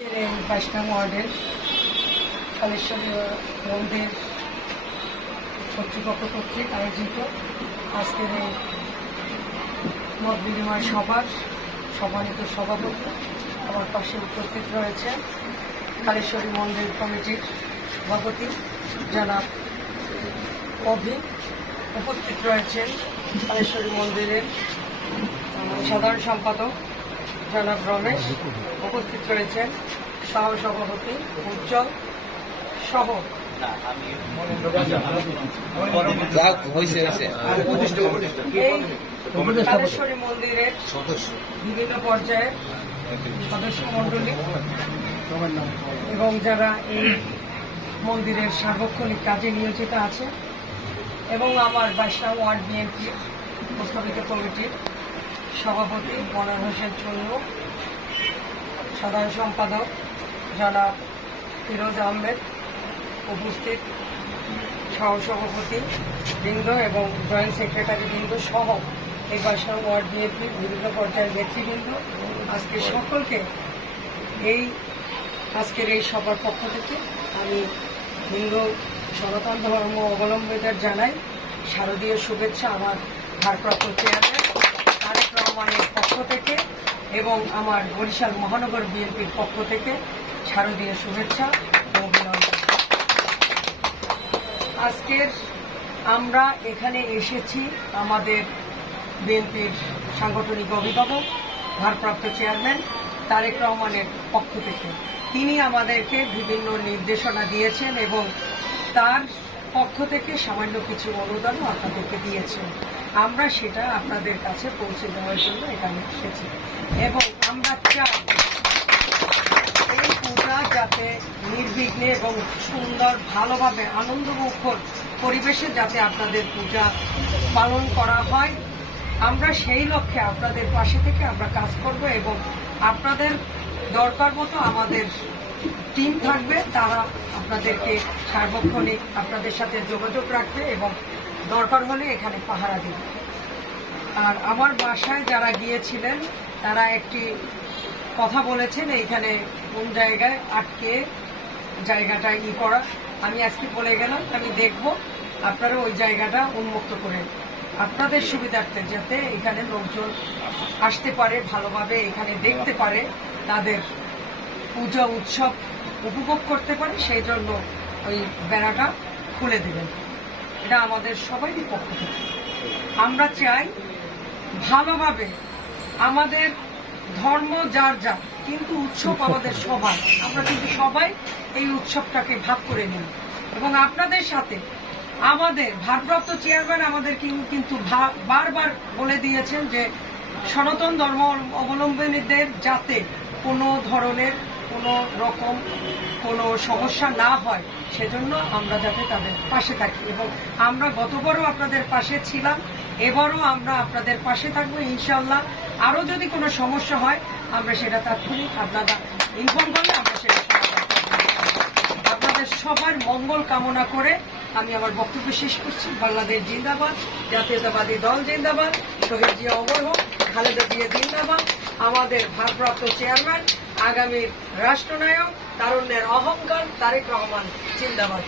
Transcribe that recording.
বাইশ ওয়ার্ডের কালেশ্বরী মন্দির কর্তৃপক্ষ কর্তৃক আয়োজিত। আজকের এই মত বিনিময় সভার সম্মানিত সভাপতি আমার পাশে উপস্থিত রয়েছে কালেশ্বরী মন্দির কমিটির সভাপতি জনাব অভি। উপস্থিত রয়েছেন কালেশ্বরী মন্দিরের সাধারণ সম্পাদক জনাব রমেশ উপস্থিত রয়েছেন সহ সভাপতি উজ্জ্বল সহ। এই মন্দিরের বিভিন্ন পর্যায়ে সদস্য মণ্ডলী এবং যারা এই মন্দিরের সার্বক্ষণিক কাজে নিয়োজিত আছে এবং আমার বাইশনাম ওয়ার্ড বিএনপি প্রস্তাবিত কমিটির সভাপতি মনোয়ার হোসেন চন্নু সাধারণ সম্পাদক জনাব ফিরোজ আহমেদ, উপস্থিত সহসভাপতি বৃন্দ এবং জয়েন্ট সেক্রেটারি বৃন্দ সহ এই বাসা ওয়ার্ড বিএনপির বিভিন্ন পর্যায়ের নেতৃবৃন্দ। আজকে সকলকে এই, আজকের এই সবার পক্ষ থেকে আমি হিন্দু সনাতন ধর্ম অবলম্বীদের জানাই শারদীয় শুভেচ্ছা আমার ভারপ্রাপ্ত চেয়ারম্যান রহমানের পক্ষ থেকে এবং আমার বরিশাল মহানগর বিএনপির পক্ষ থেকে শারদীয় শুভেচ্ছা ও অভিনন্দন। আজকের আমরা এখানে এসেছি আমাদের বিএনপির সাংগঠনিক অভিভাবক, ভারপ্রাপ্ত চেয়ারম্যান তারেক রহমানের পক্ষ থেকে। তিনি আমাদেরকে বিভিন্ন নির্দেশনা দিয়েছেন এবং তার পক্ষ থেকে সামান্য কিছু অনুদানও আপনাদেরকে দিয়েছেন। আমরা সেটা আপনাদের কাছে পৌঁছে দেওয়ার জন্য এখানে এসেছি। এবং আমরা চাই এই পূজা যাতে নির্বিঘ্নে এবং সুন্দর ভালোভাবে আনন্দমুখর পরিবেশে যাতে আপনাদের পূজা পালন করা হয়। আমরা সেই লক্ষ্যে আপনাদের পাশে থেকে আমরা কাজ করব এবং আপনাদের দরকার মতো আমাদের টিম থাকবে, তারা আপনাদেরকে সার্বক্ষণিক আপনাদের সাথে যোগাযোগ রাখবে এবং দরকার হলে এখানে পাহারা দেবে আর আমার বাসায় যারা গিয়েছিলেন, তারা একটি কথা বলেছেন, এইখানে কোন জায়গায় আটকে জায়গাটা ই করা। আমি আজকে বলে গেলাম, আমি দেখব, আপনারা ওই জায়গাটা উন্মুক্ত করে আপনাদের সুবিধার্থে যাতে এখানে লোকজন আসতে পারে, ভালোভাবে এখানে দেখতে পারে, তাদের পূজা, উৎসব উপভোগ করতে পারে, সেই জন্য ওই বেড়াটা খুলে দেবেন এটা আমাদের সবারই পক্ষ থেকে। আমরা চাই ভালোভাবে আমাদের ধর্ম যার যা কিন্তু উৎসব আমাদের সবার। আমরা কিন্তু সবাই এই উৎসবটাকে ভাগ করে নিই। এবং আপনাদের সাথে আমাদের ভারপ্রাপ্ত চেয়ারম্যান আমাদের কিন্তু বারবার বলে দিয়েছেন যে সনাতন ধর্ম অবলম্বনীদের যাতে কোনো ধরনের কোনো রকম কোনো সমস্যা না হয়, সেজন্য আমরা যাতে তাদের পাশে থাকি। এবং আমরা গতবারও আপনাদের পাশে ছিলাম, এবারও আমরা আপনাদের পাশে থাকব ইনশাল্লাহ আরও যদি কোনো সমস্যা হয়, আমরা সেটা তাৎক্ষণিক আপনারা ইনফর্ম করলে আমরা সেটা আপনাদের সবার মঙ্গল কামনা করে আমি আমার বক্তব্য শেষ করছি। বাংলাদেশ জিন্দাবাদ, জাতীয়তাবাদী দল জিন্দাবাদ, শহীদ জিয়া অমর হোক, খালেদা জিয়া জিন্দাবাদ, আমাদের ভারপ্রাপ্ত চেয়ারম্যান আগামীর রাষ্ট্রনায়ক তারুণ্যের অহংকার তারেক রহমান জিন্দাবাদ।